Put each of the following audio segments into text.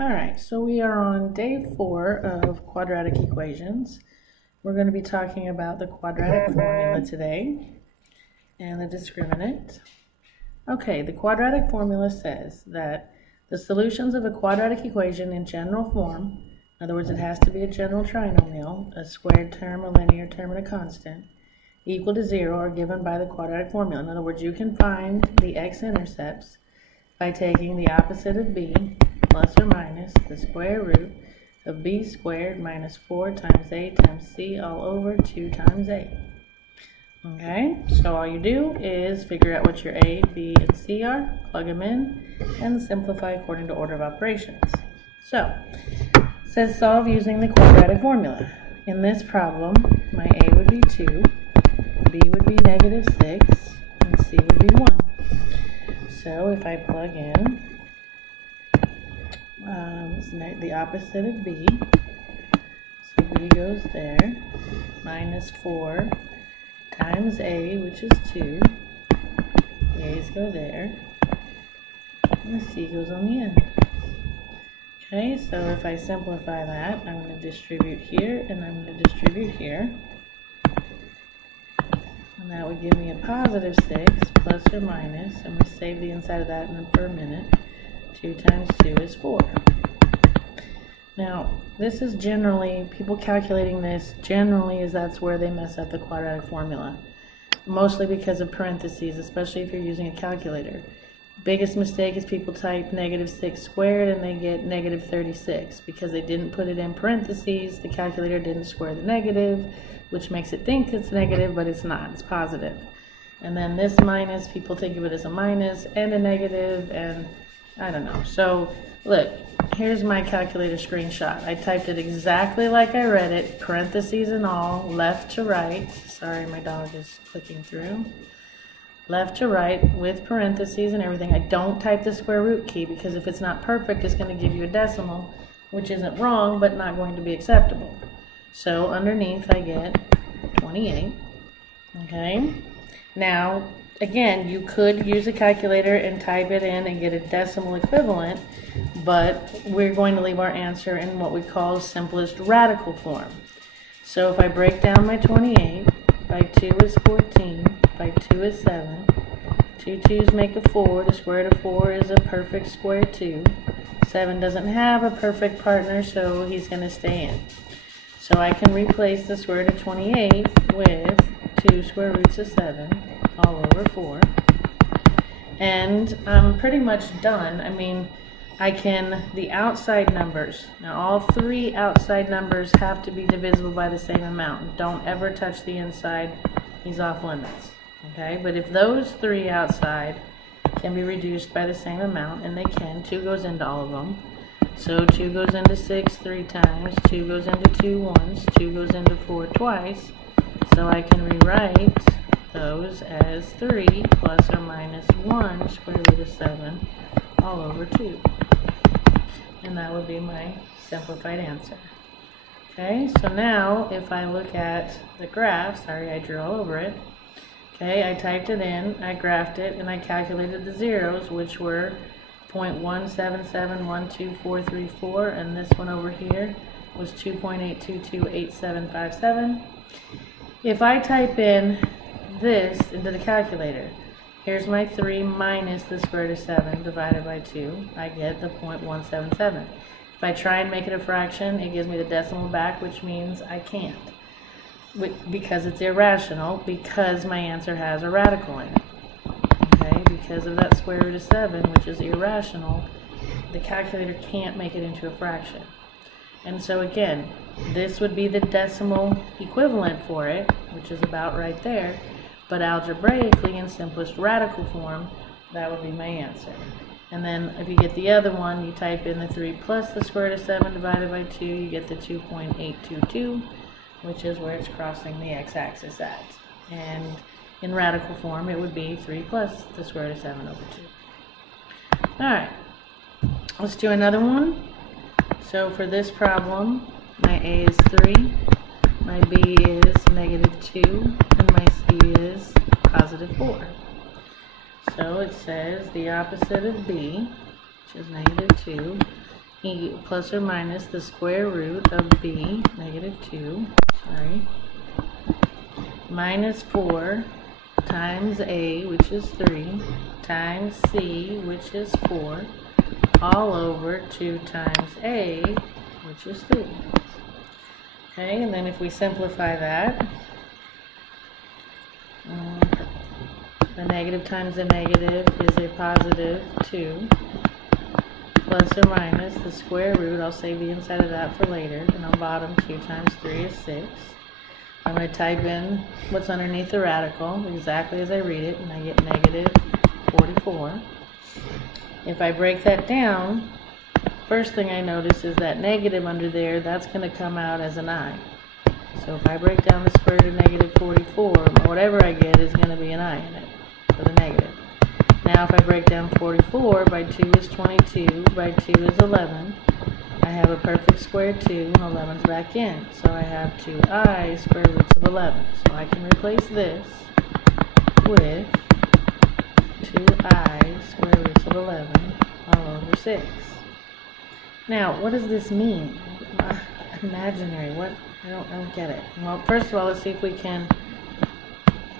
Alright, so we are on day 4 of quadratic equations. We're going to be talking about the quadratic formula today and the discriminant. Okay, the quadratic formula says that the solutions of a quadratic equation in general form, in other words, it has to be a general trinomial, a squared term, a linear term, and a constant, equal to 0 are given by the quadratic formula. In other words, you can find the x-intercepts by taking the opposite of b plus or minus the square root of b squared minus 4 times a times c all over 2 times a. Okay, so all you do is figure out what your a, b, and c are, plug them in, and simplify according to order of operations. So, it says solve using the quadratic formula. In this problem, my a would be 2, b would be negative 6, and c would be 1. So if I plug in the opposite of b, so b goes there, minus 4 times a, which is 2, the a's go there, and the c goes on the end. Okay, so if I simplify that, I'm going to distribute here, and I'm going to distribute here. And that would give me a positive 6 plus or minus. I'm going to save the inside of that for a minute. 2 times 2 is 4. Now, this is generally, people calculating this generally is that's where they mess up the quadratic formula. Mostly because of parentheses, especially if you're using a calculator. Biggest mistake is people type negative 6 squared and they get negative 36 because they didn't put it in parentheses. The calculator didn't square the negative, which makes it think it's negative, but it's not. It's positive. And then this minus, people think of it as a minus and a negative, and I don't know. So look, here's my calculator screenshot. I typed it exactly like I read it, parentheses and all, left to right. Sorry, my dog is clicking through. Left to right with parentheses and everything. I don't type the square root key because if it's not perfect, it's going to give you a decimal, which isn't wrong, but not going to be acceptable. So underneath I get 28. Okay. Now, again, you could use a calculator and type it in and get a decimal equivalent, but we're going to leave our answer in what we call simplest radical form. So if I break down my 28, by 2 is 14, by 2 is 7, 2 2's make a 4, the square root of 4 is a perfect square 2, 7 doesn't have a perfect partner, so he's going to stay in. So I can replace the square root of 28 with 2 square roots of 7 all over 4. And I'm pretty much done. I mean, the outside numbers, now all 3 outside numbers have to be divisible by the same amount. Don't ever touch the inside, he's off limits. Okay, but if those 3 outside can be reduced by the same amount, and they can, 2 goes into all of them. So 2 goes into 6 3 times, 2 goes into 2 once, 2 goes into 4 twice. So I can rewrite those as 3 plus or minus 1 square root of 7 all over 2. And that would be my simplified answer. Okay, so now if I look at the graph, sorry I drew all over it. Okay, I typed it in, I graphed it, and I calculated the zeros, which were 0.1771244, and this one over here was 2.8228757. If I type in this into the calculator, here's my 3 minus the square root of 7 divided by 2, I get the 0.177. If I try and make it a fraction, it gives me the decimal back, which means I can't. Because it's irrational, because my answer has a radical in it. Okay, because of that square root of 7, which is irrational, the calculator can't make it into a fraction. And so again, this would be the decimal equivalent for it, which is about right there, but algebraically in simplest radical form, that would be my answer. And then if you get the other one, you type in the 3 plus the square root of 7 divided by 2, you get the 2.822, which is where it's crossing the x-axis at. And in radical form, it would be 3 plus the square root of 7 over 2. Alright, let's do another one. So for this problem, my a is 3, my b is negative 2, and my c is positive 4. So it says the opposite of b, which is negative 2, plus or minus the square root of b, -2, minus 4 times a, which is 3, times c, which is 4, all over 2 times a, which is 3. Okay, and then if we simplify that, the negative times the negative is a positive 2, plus or minus the square root, I'll save the inside of that for later, and on bottom 2 times 3 is 6. I'm going to type in what's underneath the radical exactly as I read it, and I get -44. If I break that down, first thing I notice is that negative under there, that's going to come out as an I. So if I break down the square root of -44, whatever I get is going to be an I in it for the negative. Now if I break down 44, by 2 is 22, by 2 is 11. I have a perfect square 2, and 11's back in. So I have 2i square roots of 11. So I can replace this with 2i square roots of 11 all over 6. Now, what does this mean? Imaginary, what? I don't get it. Well, first of all, let's see if we can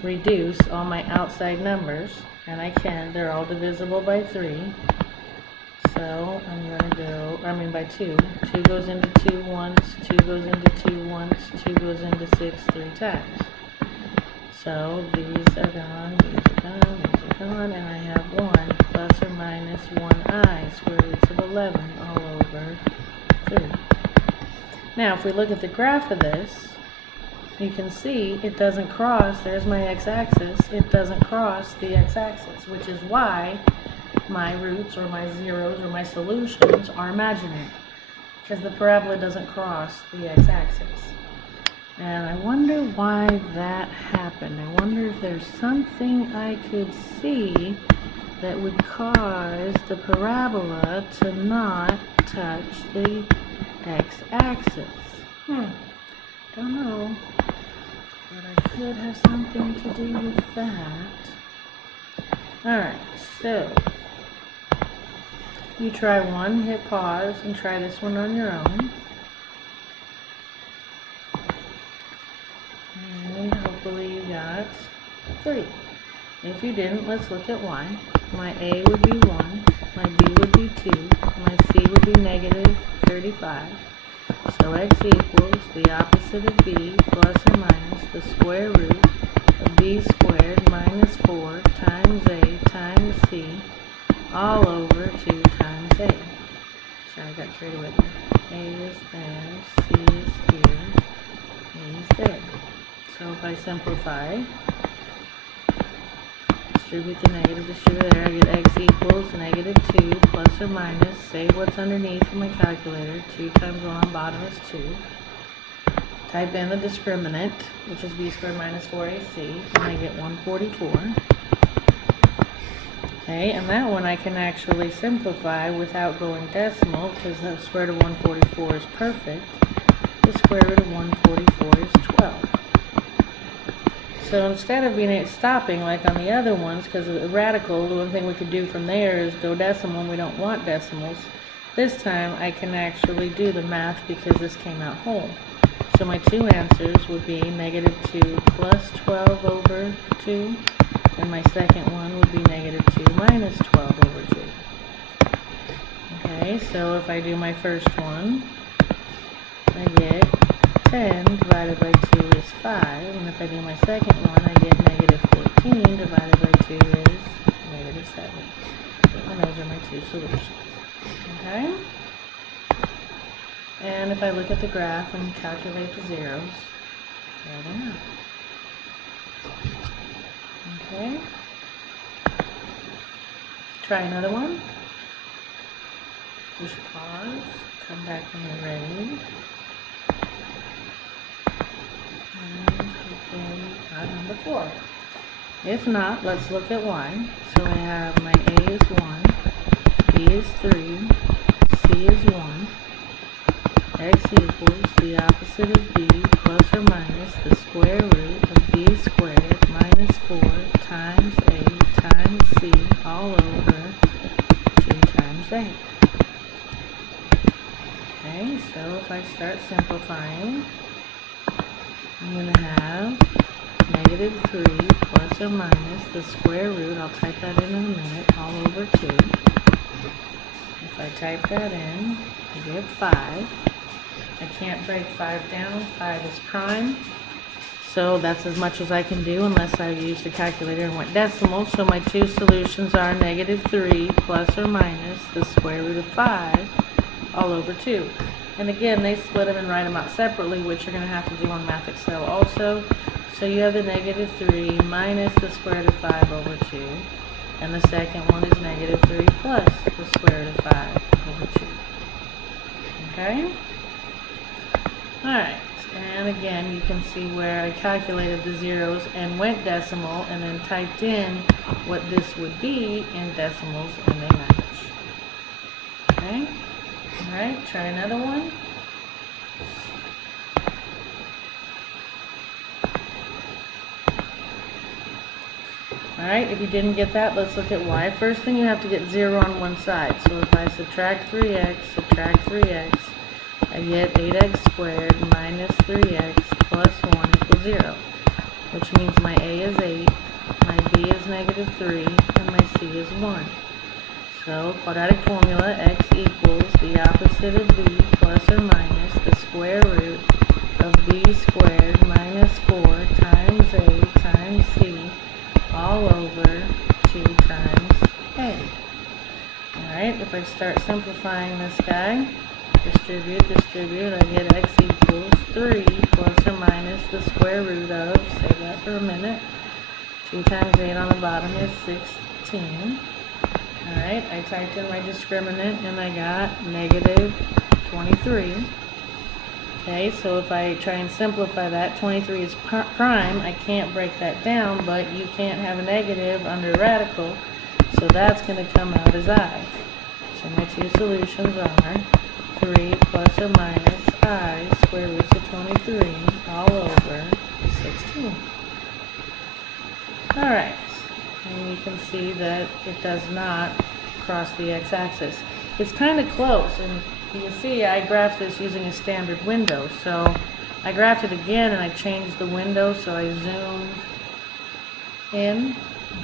reduce all my outside numbers. And I can. They're all divisible by 3. So I'm going to go, by 2. 2 goes into 2 once, 2 goes into 2 once, 2 goes into 6 3 times. So these are gone, these are gone, these are gone, and I have 1 plus or minus 1i square roots of 11 all over 3. Now if we look at the graph of this, you can see it doesn't cross, there's my x-axis, it doesn't cross the x-axis, which is why my roots or my zeros or my solutions are imaginary, because the parabola doesn't cross the x-axis. And I wonder why that happened. I wonder if there's something I could see that would cause the parabola to not touch the x-axis. Don't know. But I could have something to do with that. Alright, so you try one, hit pause, and try this one on your own. And hopefully you got 3. If you didn't, let's look at y. My a would be 1, my b would be 2, my c would be -35. So x equals the opposite of b plus or minus the square root of b squared minus 4 times a times c all over 2 times a. Sorry, I got carried away there. A is there, c is here, a is there. So if I simplify, distribute the negative, distribute there, I get x equals -2 plus or minus, save what's underneath for my calculator, 2 times 1 on bottom is 2. Type in the discriminant, which is b squared minus 4ac, and I get 144. Okay, and that one I can actually simplify without going decimal, because the square root of 144 is perfect. The square root of 144 is 12. So instead of stopping like on the other ones, because of the radical, the one thing we could do from there is go decimal, and we don't want decimals. This time I can actually do the math because this came out whole. So my two answers would be -2 plus 12 over 2, and my second one would be -2 minus 12 over 2. Okay, so if I do my first one, I get 10 divided by 2 is 5, and if I do my second one, I get -14 divided by 2 is -7. And those are my two solutions. Okay? And if I look at the graph and calculate the zeros, there they are. Okay? Try another one. Push pause. Come back when you're ready. And number 4. If not, let's look at y. So I have my a is 1, b is 3, c is 1, x equals the opposite of b plus or minus the square root of b squared minus 4 times a times c all over 2 times a. Okay, so if I start simplifying, I'm going to have negative 3 plus or minus the square root, I'll type that in a minute, all over 2. If I type that in, I get 5. I can't break 5 down. 5 is prime. So that's as much as I can do unless I use the calculator and went decimal. So my two solutions are negative 3 plus or minus the square root of 5 all over 2. And again, they split them and write them out separately, which you're going to have to do on Math Excel also. So you have the negative 3 minus the square root of 5 over 2. And the second one is negative 3 plus the square root of 5 over 2. Okay? Alright, and again, you can see where I calculated the zeros and went decimal and then typed in what this would be in decimals and they match. Okay? Alright, try another one. Alright, if you didn't get that, let's look at y. First thing, you have to get 0 on one side. So if I subtract 3x, I get 8x squared minus 3x plus 1 equals 0, which means my a is 8, my b is negative 3, and my c is 1. So, quadratic formula, x equals the opposite of b plus or minus the square root of b squared minus 4 times a times c all over 2 times a. Alright, if I start simplifying this guy, distribute, I get x equals 3 plus or minus the square root of, say that for a minute, 2 times 8 on the bottom is 16. Alright, I typed in my discriminant and I got negative 23. Okay, so if I try and simplify that, 23 is prime. I can't break that down, but you can't have a negative under radical, so that's going to come out as I. So my two solutions are 3 plus or minus I square roots of 23 all over 16. Alright, and you can see that it does not cross the x-axis. It's kind of close, and you can see I graphed this using a standard window. So I graphed it again and I changed the window, so I zoomed in,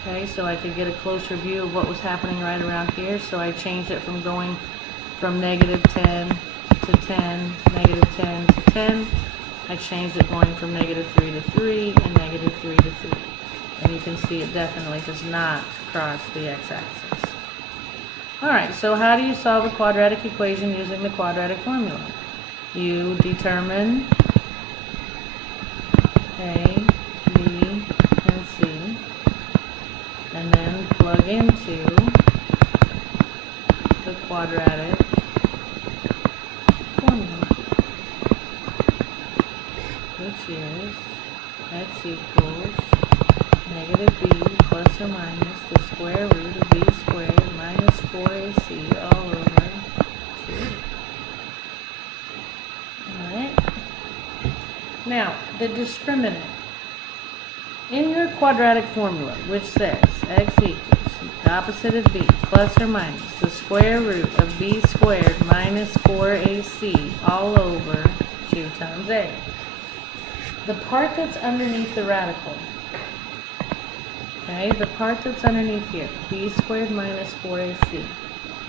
okay, so I could get a closer view of what was happening right around here. So I changed it from going from negative 10 to 10, negative 10 to 10. I changed it going from negative 3 to 3 and negative 3 to 3. And you can see it definitely does not cross the x-axis. Alright, so how do you solve a quadratic equation using the quadratic formula? You determine A, B, and C, and then plug into the quadratic formula, which is x equals negative b plus or minus the square root of b squared minus 4ac all over 2. Alright. Now, the discriminant. In your quadratic formula, which says x equals the opposite of b plus or minus the square root of b squared minus 4ac all over 2 times a. The part that's underneath the radical, okay, the part that's underneath here, b squared minus 4ac,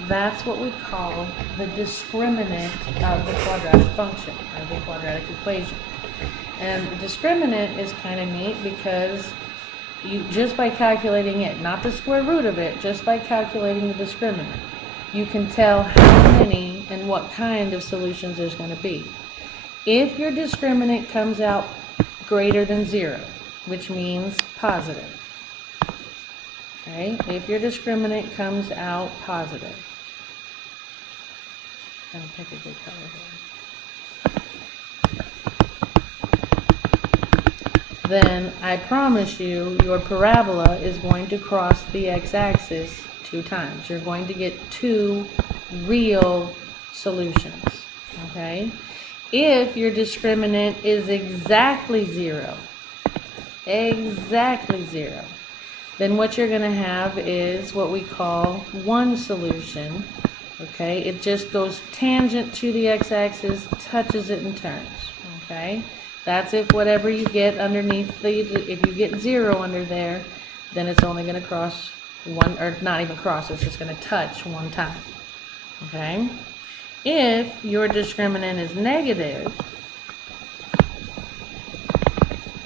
that's what we call the discriminant of the quadratic function, or the quadratic equation. And the discriminant is kind of neat because you, just by calculating it, not the square root of it, just by calculating the discriminant, you can tell how many and what kind of solutions there's going to be. If your discriminant comes out greater than 0, which means positive, okay, if your discriminant comes out positive, I'm going to pick a good color here, then I promise you your parabola is going to cross the x-axis 2 times. You're going to get 2 real solutions, okay? If your discriminant is exactly 0, then what you're going to have is what we call one solution Okay, it just goes tangent to the x-axis, touches it, and turns. Okay, that's if whatever you get underneath if you get 0 under there, then it's only going to cross one, or not even cross, it's just going to touch one time. Okay, if your discriminant is negative,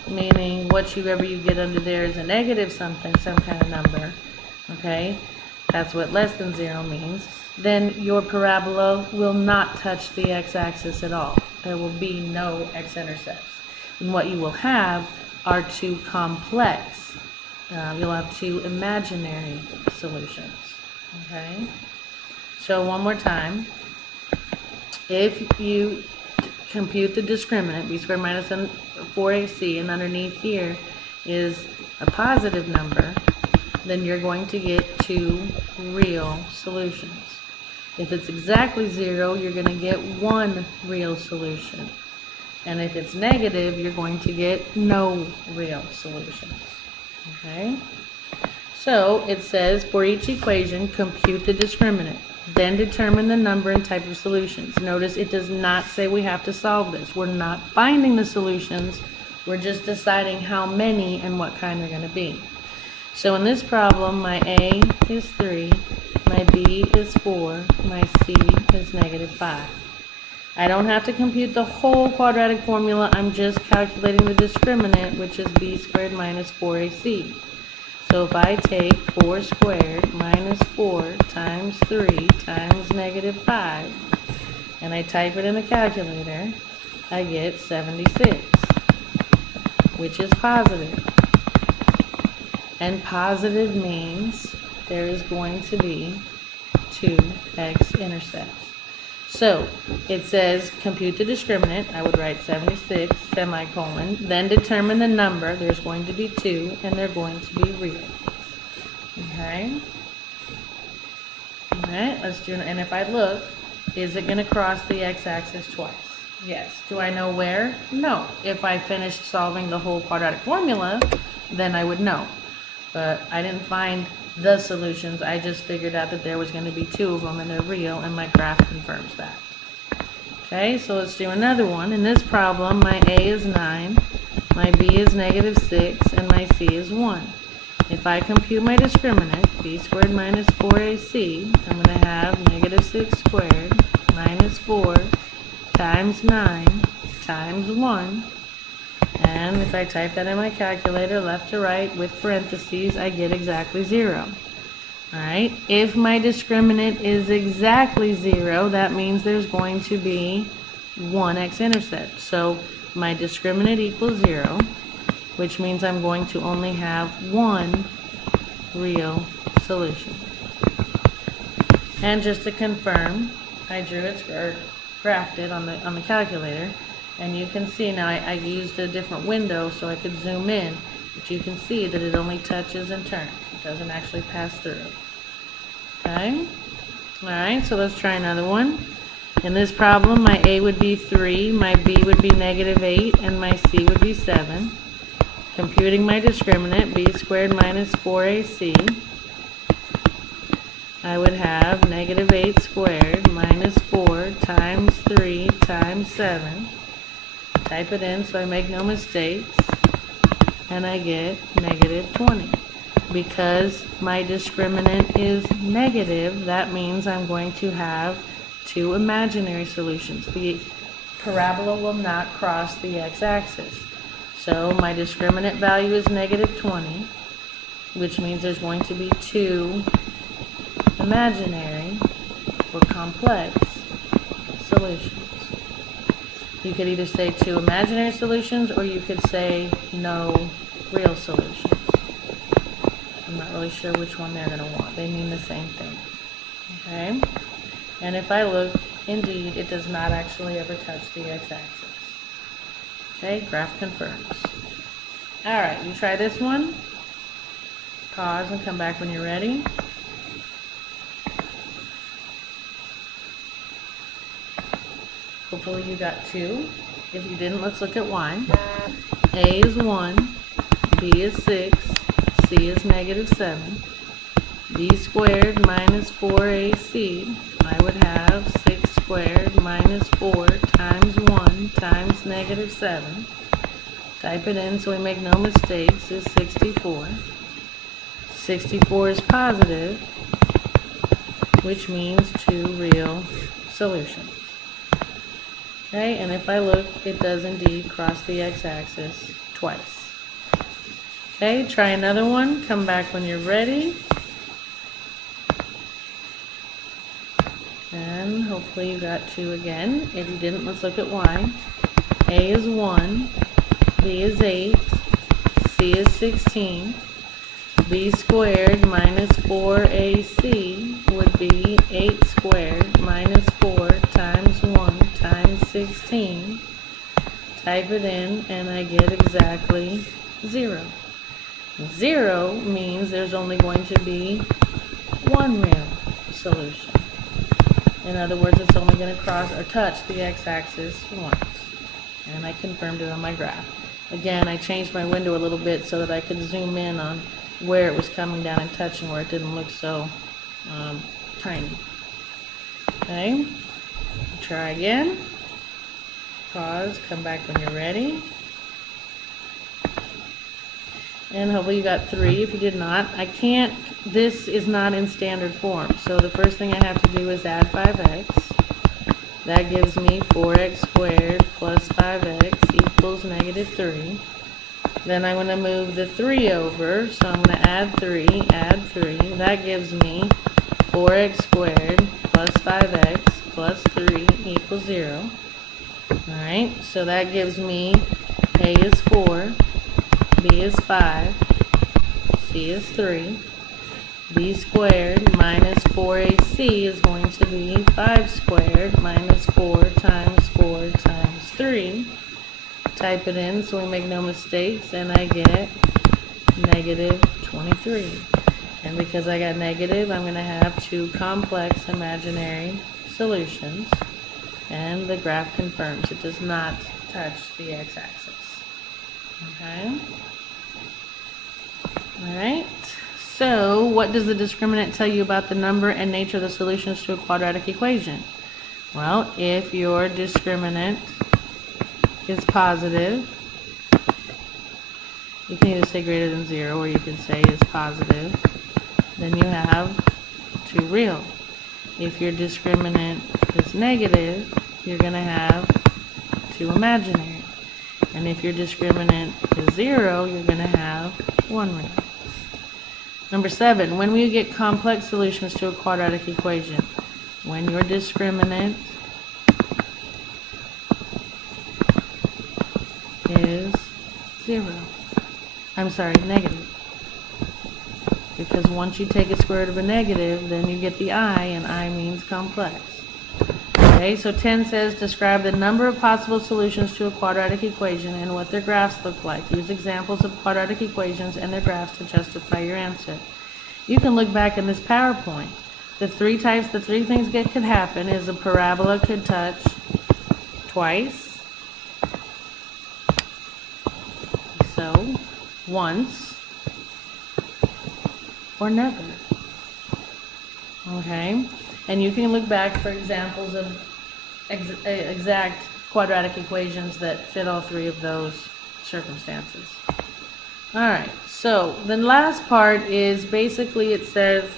meaning whatever you get under there is a negative something, some kind of number, okay, that's what less than 0 means, then your parabola will not touch the x-axis at all. There will be no x-intercepts. And what you will have are two complex, you'll have two imaginary solutions. Okay? So one more time. If you compute the discriminant, b squared minus 4ac, and underneath here is a positive number, then you're going to get two real solutions. If it's exactly 0, you're going to get one real solution. And if it's negative, you're going to get no real solutions. Okay? So it says, for each equation, compute the discriminant. Then determine the number and type of solutions. Notice it does not say we have to solve this. We're not finding the solutions. We're just deciding how many and what kind they're going to be. So in this problem, my A is 3, my B is 4, my C is -5. I don't have to compute the whole quadratic formula. I'm just calculating the discriminant, which is b squared minus 4ac. So if I take 4 squared minus 4 times 3 times -5, and I type it in the calculator, I get 76, which is positive. And positive means there is going to be two x-intercepts. So it says compute the discriminant. I would write 76 semicolon. Then determine the number. There's going to be 2, and they're going to be real. Okay. All right. Let's do it. And if I look, is it going to cross the x-axis twice? Yes. Do I know where? No. If I finished solving the whole quadratic formula, then I would know. But I didn't find the solutions. I just figured out that there was going to be 2 of them, and they're real, and my graph confirms that. Okay, so let's do another one. In this problem, my A is 9, my B is -6, and my C is 1. If I compute my discriminant, b squared minus 4ac, I'm going to have -6 squared minus 4 times 9 times 1. And if I type that in my calculator, left to right with parentheses, I get exactly 0. Alright, if my discriminant is exactly 0, that means there's going to be one x-intercept. So my discriminant equals 0, which means I'm going to only have one real solution. And just to confirm, I drew it or graphed it on the calculator. And you can see now I used a different window so I could zoom in, but you can see that it only touches and turns. It doesn't actually pass through. Okay? Alright, so let's try another one. In this problem, my A would be 3, my B would be -8, and my C would be 7. Computing my discriminant, b squared minus 4ac, I would have -8 squared minus 4 times 3 times 7. Type it in so I make no mistakes, and I get -20. Because my discriminant is negative, that means I'm going to have two imaginary solutions. The parabola will not cross the x-axis. So my discriminant value is -20, which means there's going to be two imaginary or complex solutions. You could either say two imaginary solutions, or you could say no real solutions. I'm not really sure which one they're going to want. They mean the same thing. Okay? And if I look, indeed, it does not actually ever touch the x-axis. Okay? Graph confirms. Alright, you try this one. Pause and come back when you're ready. Hopefully you got 2. If you didn't, let's look at why. A is 1, B is 6, C is -7. B squared minus 4ac, I would have 6 squared minus 4 times 1 times negative 7. Type it in so we make no mistakes, is 64. 64 is positive, which means 2 real solutions. Okay, and if I look, it does indeed cross the x-axis twice. Okay, try another one. Come back when you're ready. And hopefully you got 2 again. If you didn't, let's look at y. A is 1, B is 8, C is 16. B squared minus 4AC would be 8 squared minus 4 times 1 times 16. Type it in and I get exactly 0. 0 means there's only going to be one real solution. In other words, it's only going to cross or touch the x-axis once. And I confirmed it on my graph. Again, I changed my window a little bit so that I could zoom in on where it was coming down and touching, where it didn't look so tiny. Okay, try again. Pause, come back when you're ready. And hopefully you got 3. If you did not, I can't, this is not in standard form. So the first thing I have to do is add 5x. That gives me 4x squared plus 5x equals negative 3. Then I'm going to move the 3 over, so I'm going to add 3. That gives me 4x squared plus 5x plus 3 equals 0. Alright, so that gives me A is 4, B is 5, C is 3. B squared minus 4AC is going to be 5 squared minus 4 times 4 times 3. Type it in so we make no mistakes, and I get negative 23. And because I got negative, I'm going to have 2 complex imaginary solutions. And the graph confirms it does not touch the x-axis. Okay? Alright. So, what does the discriminant tell you about the number and nature of the solutions to a quadratic equation? Well, if your discriminant is positive, you can either say greater than 0 or you can say is positive, then you have 2 real. If your discriminant is negative, you're going to have 2 imaginary. And if your discriminant is 0, you're going to have 1 real. Number 7, when will you get complex solutions to a quadratic equation? When your discriminant is 0. I'm sorry, negative. Because once you take a square root of a negative, then you get the I, and I means complex. Okay, so 10 says, describe the number of possible solutions to a quadratic equation and what their graphs look like. Use examples of quadratic equations and their graphs to justify your answer. You can look back in this PowerPoint. The 3 things that could happen is a parabola could touch twice, so once, or never. Okay, and you can look back for examples of exact quadratic equations that fit all 3 of those circumstances. Alright, so the last part is basically it says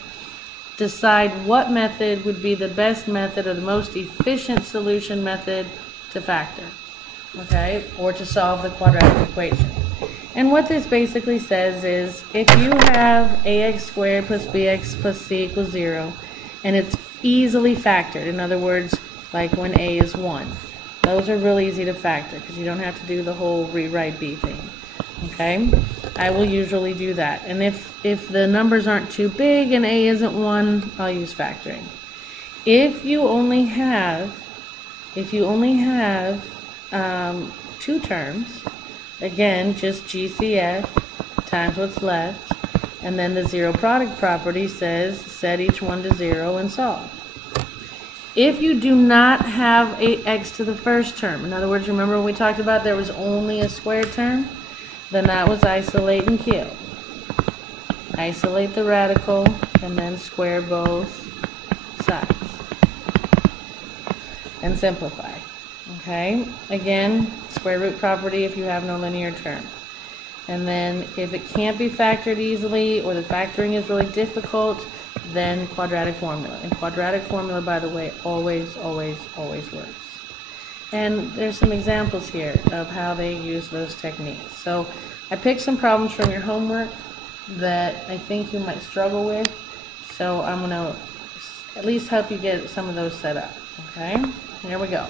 decide what method would be the best method or the most efficient solution method to factor, okay, or to solve the quadratic equation. And what this basically says is if you have ax squared plus bx plus c equals 0 and it's easily factored, in other words, like when a is 1, those are really easy to factor because you don't have to do the whole rewrite b thing. Okay, I will usually do that. And if the numbers aren't too big and a isn't 1, I'll use factoring. If you only have 2 terms, again, just GCF times what's left, and then the zero product property says set each one to 0 and solve. If you do not have x to the first term, in other words, remember when we talked about there was only a square term, then that was isolate and kill. Isolate the radical and then square both sides. and simplify. Okay, again, square root property if you have no linear term. And then if it can't be factored easily or the factoring is really difficult, then quadratic formula. And quadratic formula, by the way, always, always, always works. And there's some examples here of how they use those techniques. So I picked some problems from your homework that I think you might struggle with. So I'm going to at least help you get some of those set up. Okay, here we go.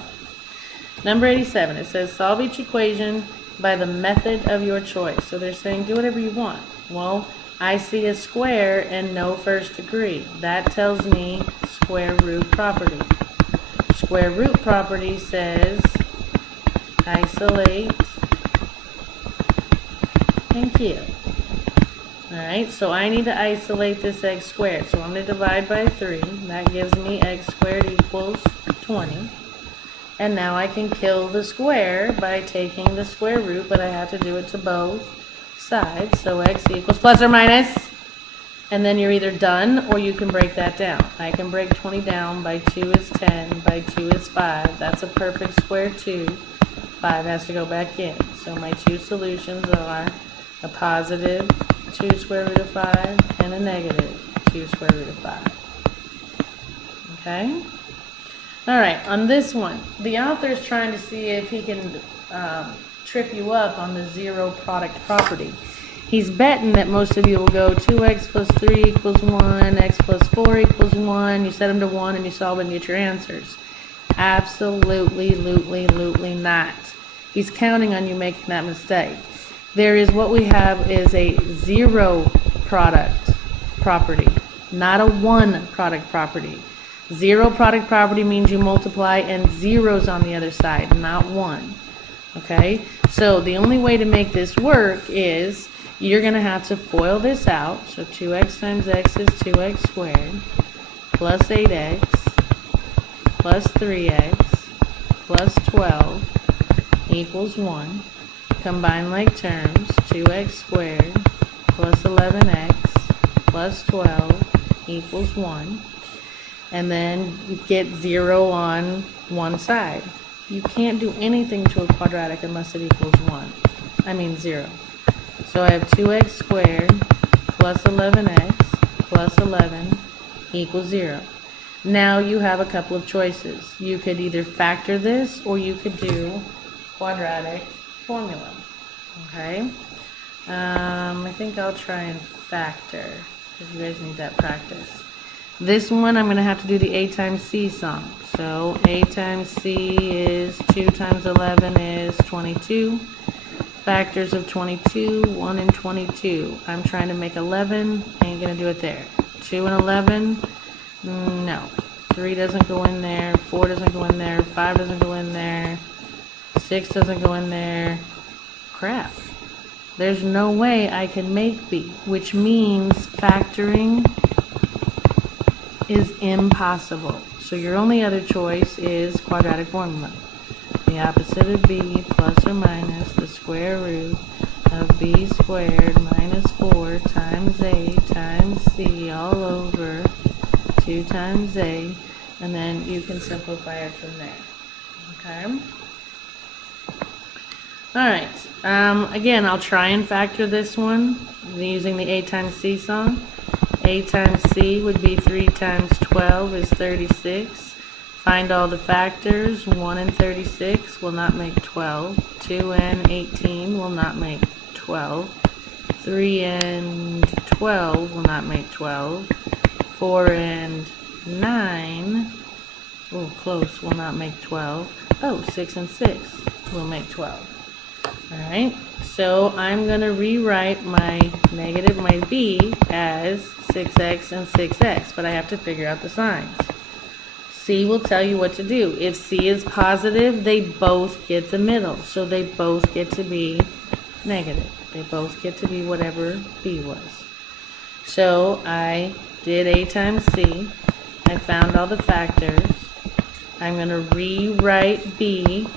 Number 87, it says solve each equation by the method of your choice. So they're saying do whatever you want. Well, I see a square and no first degree. That tells me square root property. Square root property says isolate and cube. Alright, so I need to isolate this x squared. So I'm going to divide by 3. That gives me x squared equals 20. And now I can kill the square by taking the square root, but I have to do it to both sides. So x equals plus or minus. And then you're either done or you can break that down. I can break 20 down. By 2 is 10. By 2 is 5. That's a perfect square 2. 5 has to go back in. So my two solutions are a positive 2 square root of 5 and a negative 2 square root of 5. Okay? Alright, on this one, the author is trying to see if he can trip you up on the zero product property. He's betting that most of you will go 2x plus 3 equals 1, x plus 4 equals 1. You set them to 1 and you solve it and get your answers. Absolutely not. He's counting on you making that mistake. There is what we have is a zero product property, not a one product property. Zero product property means you multiply and zeros on the other side, not 1. Okay, so the only way to make this work is you're going to have to FOIL this out. So 2x times x is 2x squared plus 8x plus 3x plus 12 equals 1. Combine like terms, 2x squared plus 11x plus 12 equals 1. And then get 0 on one side. You can't do anything to a quadratic unless it equals 0. So I have 2x squared plus 11x plus 11 equals 0. Now you have a couple of choices. You could either factor this or you could do quadratic formula. Okay? I think I'll try and factor because you guys need that practice. This one I'm going to have to do the a times c sum. So a times c is 2 times 11 is 22. Factors of 22, 1 and 22. I'm trying to make 11. Ain't going to do it there. 2 and 11. No. 3 doesn't go in there. 4 doesn't go in there. 5 doesn't go in there. 6 doesn't go in there. Crap. There's no way I can make b, which means factoring is impossible. So your only other choice is quadratic formula. The opposite of b plus or minus the square root of b squared minus 4 times a times c all over 2 times a, and then you can simplify it from there. Okay? Alright, again, I'll try and factor this one using the a times c sum. A times c would be 3 times 12 is 36. Find all the factors. 1 and 36 will not make 12. 2 and 18 will not make 12. 3 and 12 will not make 12. 4 and 9, oh, close, will not make 12. Oh, 6 and 6 will make 12. Alright, so I'm going to rewrite my negative, my b, as 6x and 6x, but I have to figure out the signs. C will tell you what to do. If C is positive, they both get the middle, so they both get to be negative. They both get to be whatever b was. So I did a times c. I found all the factors. I'm going to rewrite b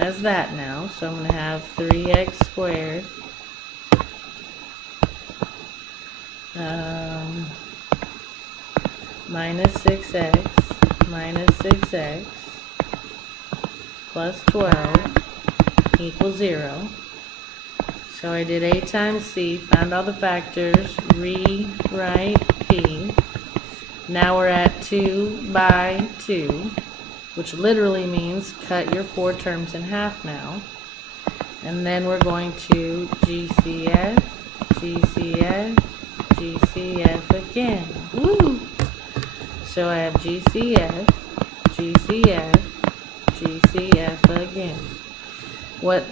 as that now. So I'm going to have 3x squared minus 6x minus 6x plus 12 equals 0. So I did A times C, found all the factors, rewrite P. Now we're at 2 by 2, which literally means cut your 4 terms in half now. And then we're going to GCF, GCF, GCF again. Woo! So I have GCF, GCF, GCF again. What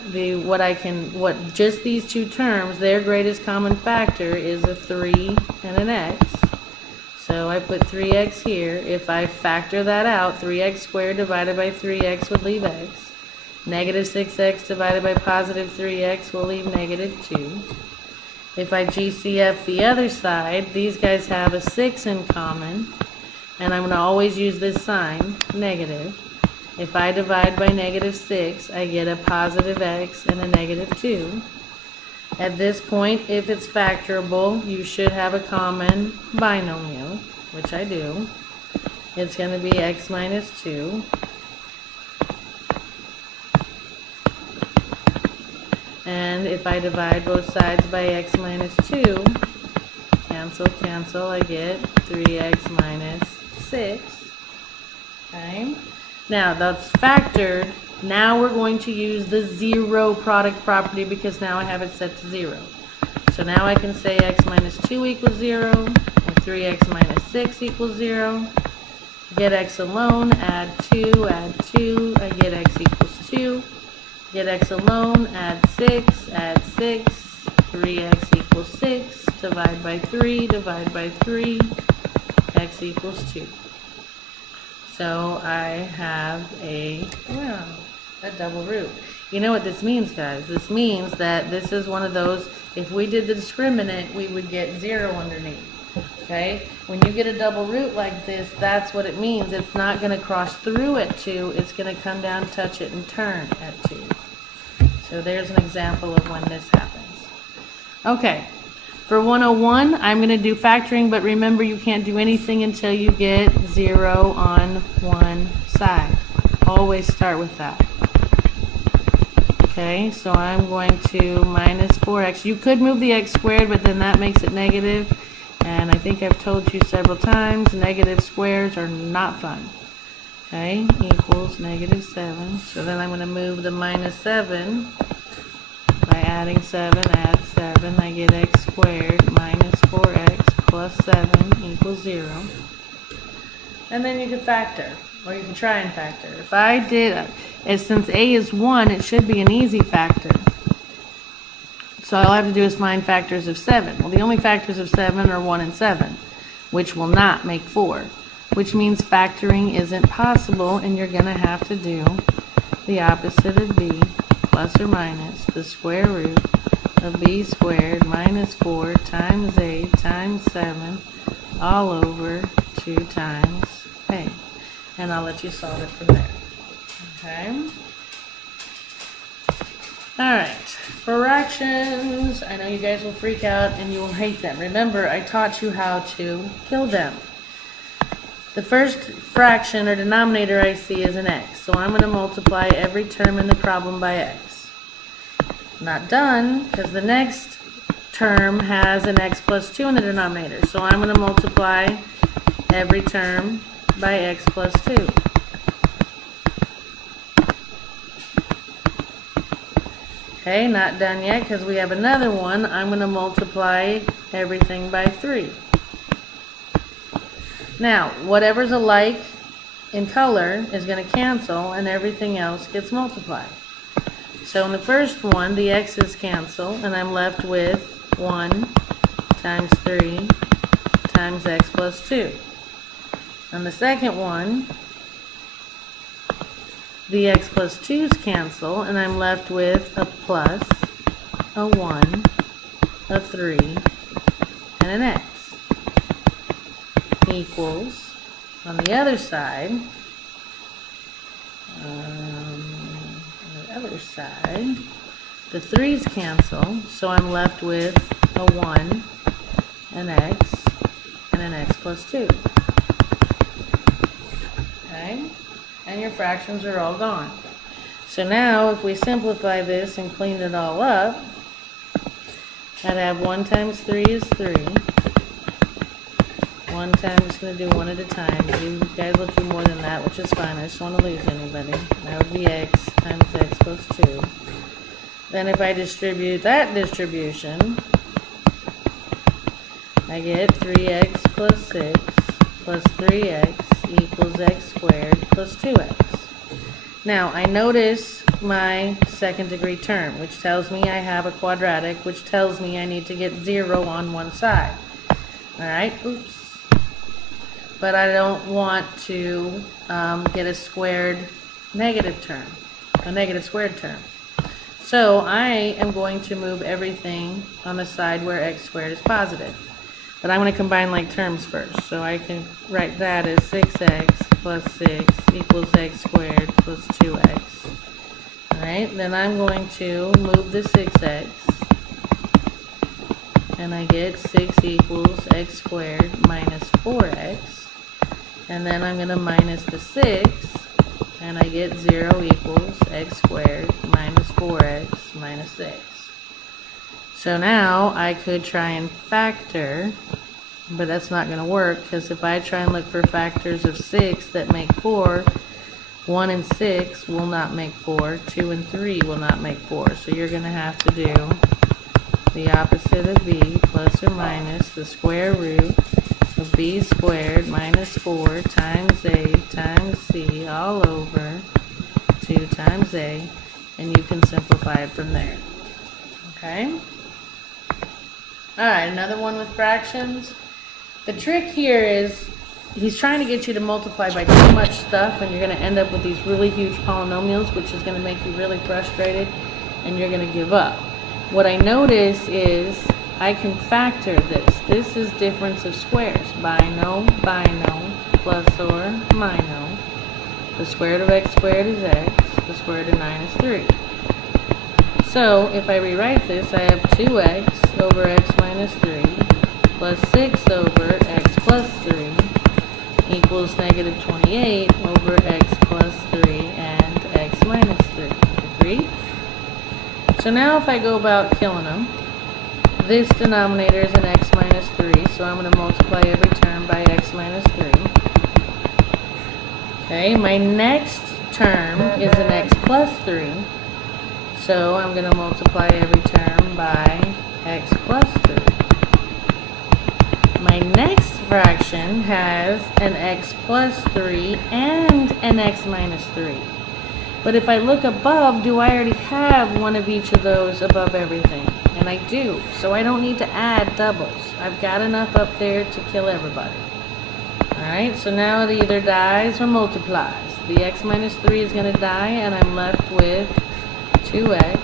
just these two terms, their greatest common factor is a 3 and an x. So I put 3x here. If I factor that out, 3x squared divided by 3x would leave x. Negative 6x divided by positive 3x will leave negative 2. If I GCF the other side, these guys have a 6 in common, and I'm going to always use this sign, negative. If I divide by negative 6, I get a positive x and a negative 2. At this point, if it's factorable, you should have a common binomial, which I do. It's going to be x minus 2. And if I divide both sides by x minus 2, cancel, cancel, I get 3x minus 6. Okay? Now that's factored. Now we're going to use the zero product property because now I have it set to 0. So now I can say x minus 2 equals 0, or 3x minus 6 equals 0. Get x alone, add 2, I get x equals 2. Get x alone, add 6, 3x equals 6, divide by 3, x equals 2. So I have a double root. You know what this means, guys? This means that this is one of those, if we did the discriminant, we would get 0 underneath. Okay? When you get a double root like this, that's what it means. It's not going to cross through at 2. It's going to come down, touch it, and turn at 2. So there's an example of when this happens. Okay. For 101, I'm going to do factoring, but remember you can't do anything until you get 0 on one side. Always start with that. Okay, so I'm going to minus 4x. You could move the x squared, but then that makes it negative. And I think I've told you several times, negative squares are not fun. Okay, equals negative 7. So then I'm going to move the minus 7. By adding 7, add 7, I get x squared minus 4x plus 7 equals 0. And then you can factor, or you can try and factor. If I did, since a is 1, it should be an easy factor. So all I have to do is find factors of 7. Well, the only factors of 7 are 1 and 7, which will not make 4, which means factoring isn't possible, and you're going to have to do the opposite of b, plus or minus the square root of b squared minus 4 times a times 7 all over 2 times a. And I'll let you solve it from there. Okay? Alright, fractions. I know you guys will freak out and you will hate them. Remember, I taught you how to kill them. The first fraction or denominator I see is an x. So I'm going to multiply every term in the problem by x. Not done, because the next term has an x plus 2 in the denominator. So I'm going to multiply every term by x plus 2. Okay, not done yet, because we have another one. I'm going to multiply everything by 3. Now, whatever's alike in color is going to cancel, and everything else gets multiplied. So in the first one, the x's cancel, and I'm left with 1 times 3 times x plus 2. On the second one, the x plus 2's cancel, and I'm left with a plus, a 1, a 3, and an x. Equals, on the other side, the 3's cancel, so I'm left with a 1, an x, and an x plus 2. Okay? And your fractions are all gone. So now if we simplify this and clean it all up, I'd have 1 times 3 is 3. 1 time, I'm just going to do one at a time. You guys will do more than that, which is fine. I just don't want to lose anybody. That would be x times x plus 2. Then if I distribute that distribution, I get 3x plus 6 plus 3x equals x squared plus 2x. Now, I notice my second degree term, which tells me I have a quadratic, which tells me I need to get 0 on one side. Alright, oops. But I don't want to get a squared negative term, a negative squared term. So I am going to move everything on the side where x squared is positive. But I'm going to combine like terms first. So I can write that as 6x plus 6 equals x squared plus 2x. Alright, then I'm going to move the 6x. And I get 6 equals x squared minus 4x. And then I'm going to minus the 6. And I get 0 equals x squared minus 4x minus 6. So now I could try and factor, but that's not going to work, because if I try and look for factors of 6 that make 4, 1 and 6 will not make 4, 2 and 3 will not make 4. So you're going to have to do the opposite of b plus or minus the square root of b squared minus 4 times a times c all over 2 times a, and you can simplify it from there. Okay? Alright, another one with fractions. The trick here is he's trying to get you to multiply by too much stuff, and you're going to end up with these really huge polynomials, which is going to make you really frustrated, and you're going to give up. What I notice is I can factor this. This is difference of squares. Bino, plus or minus. The square root of x squared is x. The square root of 9 is 3. So if I rewrite this, I have 2x over x minus 3 plus 6 over x plus 3 equals negative 28 over x plus 3 and x minus 3. Agreed? So now if I go about killing them, this denominator is an x minus 3, so I'm going to multiply every term by x minus 3. Okay, my next term is an x plus 3, so I'm going to multiply every term by x plus 3. My next fraction has an x plus 3 and an x minus 3. But if I look above, do I already have one of each of those above everything? And I do, so I don't need to add doubles. I've got enough up there to kill everybody. Alright, so now it either dies or multiplies. The x minus 3 is going to die, and I'm left with 2x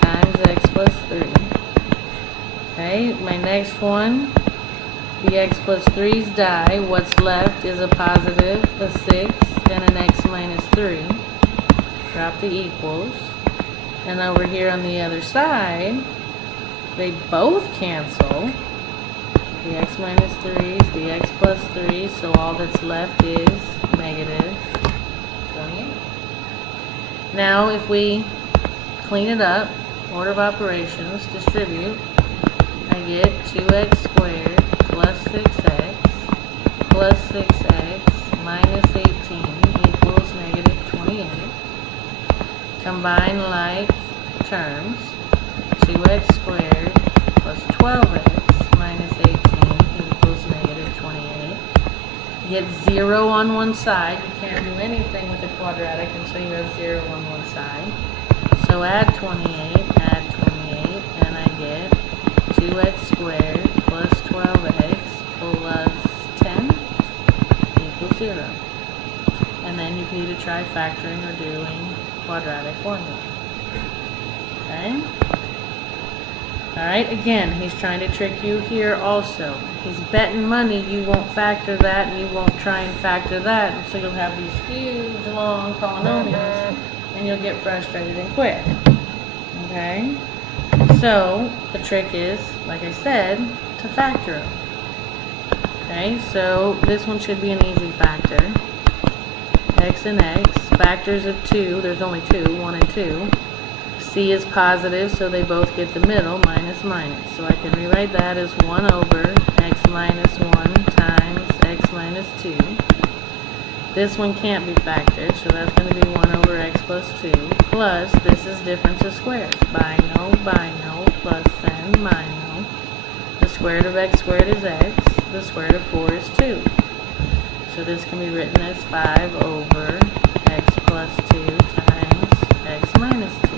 times x plus 3. Okay, my next one, the x plus 3's die. What's left is a positive, a 6, and an x minus 3. Drop the equals. And over here on the other side, they both cancel. The x minus 3's, the x plus 3, so all that's left is negative 28. Now if we clean it up, order of operations, distribute, I get 2x squared plus 6x plus 6x minus 18 equals negative 28. Combine like terms, 2x squared plus 12x minus 18 equals negative 28. Get 0 on one side. You can't do anything with a quadratic until you have 0 on one side. So add 28, and I get 2x squared plus 12x plus 10 equals 0. And then you can either try factoring or doing quadratic formula. Okay? Alright, again, he's trying to trick you here also. He's betting money you won't factor that and you won't try and factor that, and so you'll have these huge long polynomials and you'll get frustrated and quit. Okay? So, the trick is, like I said, to factor them. Okay, so this one should be an easy factor. x and x. Factors of 2, there's only 2, 1 and 2. C is positive, so they both get the middle, minus minus. So I can rewrite that as 1 over x minus 1 times x minus 2. This one can't be factored, so that's going to be 1 over x plus 2, plus, this is difference of squares, bino, plus then mino. The square root of x squared is x, the square root of 4 is 2. So this can be written as 5 over x plus 2 times x minus 2.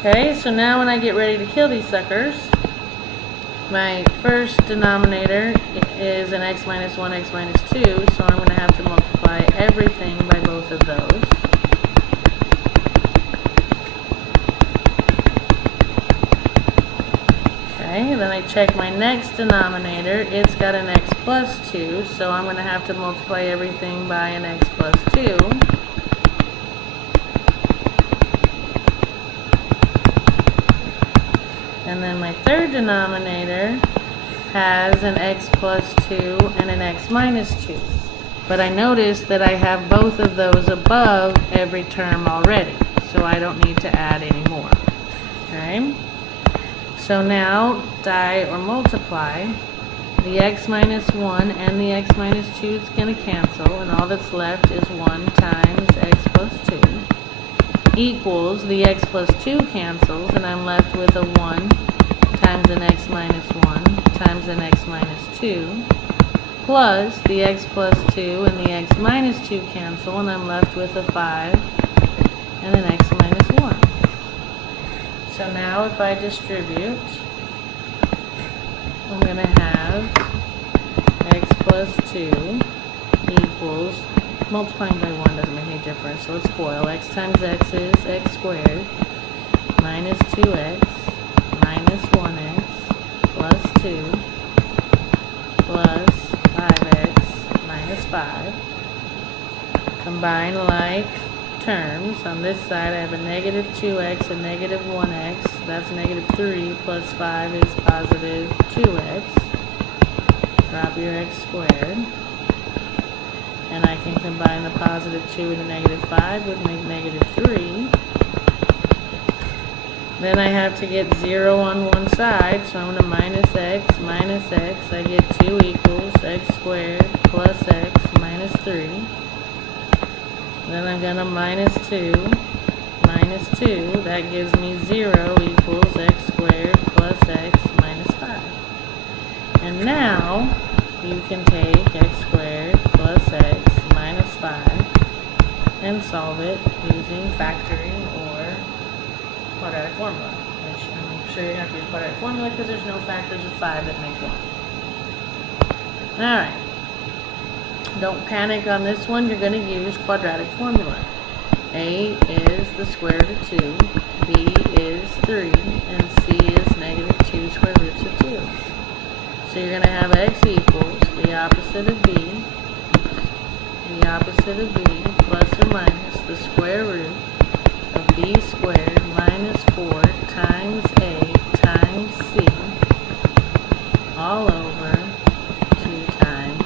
Okay, so now when I get ready to kill these suckers, my first denominator is an x minus 1, x minus 2, so I'm going to have to multiply everything by both of those. Okay, then I check my next denominator. It's got an x plus 2, so I'm going to have to multiply everything by an x plus 2. And then my third denominator has an x plus 2 and an x minus 2. But I notice that I have both of those above every term already, so I don't need to add any more. Okay? So now, or multiply, the x minus 1 and the x minus 2 is going to cancel, and all that's left is 1 times x plus 2. Equals, the x plus 2 cancels, and I'm left with a 1 times an x minus 1 times an x minus 2, plus the x plus 2 and the x minus 2 cancel, and I'm left with a 5 and an x minus 1. So now if I distribute, I'm going to have x plus 2 equals, multiplying by 1 doesn't make any difference, so let's FOIL. X times x is x squared minus 2x minus 1x plus 2 plus 5x minus 5. Combine like terms. On this side I have a negative 2x and negative 1x. That's negative 3 plus 5 is positive 2x. Drop your x squared. And I can combine the positive 2 and the negative 5 would make negative 3. Then I have to get 0 on one side, so I'm going to minus x. I get 2 equals x squared plus x minus 3. Then I'm going to minus 2. That gives me 0 equals x squared plus x minus 5. And now you can take x squared plus x minus 5 and solve it using factoring or quadratic formula, which I'm sure you're going to have to use quadratic formula because there's no factors of 5 that make 1. Alright, don't panic on this one, you're going to use quadratic formula. A is the square root of 2, B is 3, and C is negative 2 square roots of 2. So you're going to have x equals the opposite of b plus or minus the square root of b squared minus 4 times a times c all over 2 times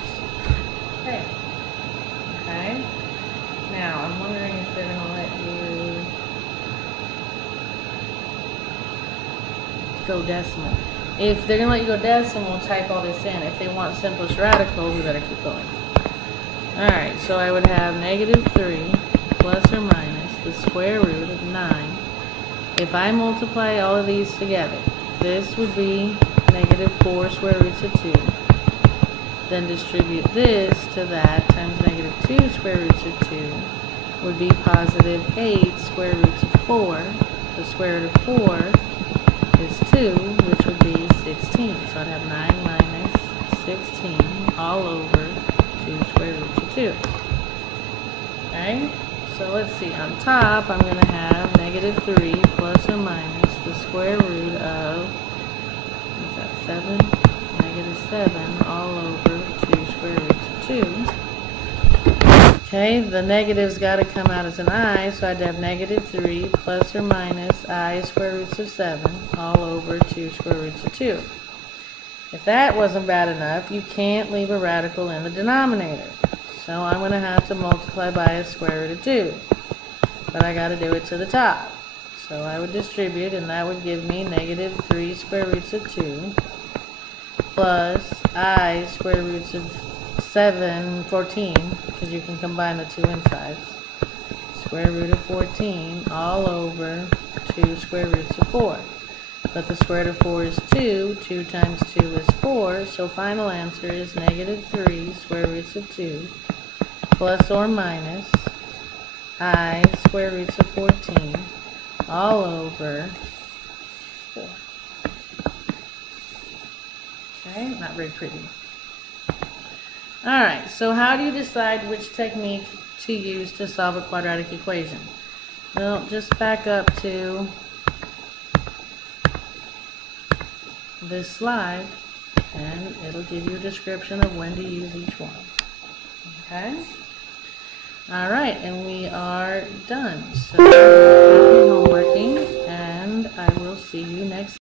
a. Okay? Now, I'm wondering if they're going to let you go decimal. If they're going to let you go decimal, type all this in. If they want simplest radical, we better keep going. Alright, so I would have negative 3 plus or minus the square root of 9. If I multiply all of these together, this would be negative 4 square roots of 2. Then distribute this to that times negative 2 square roots of 2 would be positive 8 square roots of 4. The square root of 4 is 2, which would be 16. So I'd have 9 minus 16 all over 2 square roots of 2. Okay? So let's see. On top, I'm going to have negative 3 plus or minus the square root of, what's that, 7? Negative 7 all over 2 square roots of 2. Okay, the negative's got to come out as an I, so I'd have negative 3 plus or minus I square roots of 7 all over 2 square roots of 2. If that wasn't bad enough, you can't leave a radical in the denominator. So I'm going to have to multiply by a square root of 2. But I got to do it to the top. So I would distribute, and that would give me negative 3 square roots of 2 plus I square roots of 14, because you can combine the two insides. Square root of 14 all over 2 square roots of 4. But the square root of 4 is 2. 2 times 2 is 4. So final answer is negative 3 square roots of 2 plus or minus I square roots of 14 all over 4. Okay, not very pretty. Alright, so how do you decide which technique to use to solve a quadratic equation? Well, just back up to this slide and it'll give you a description of when to use each one. Okay? Alright, and we are done. So happy homeworking, and I will see you next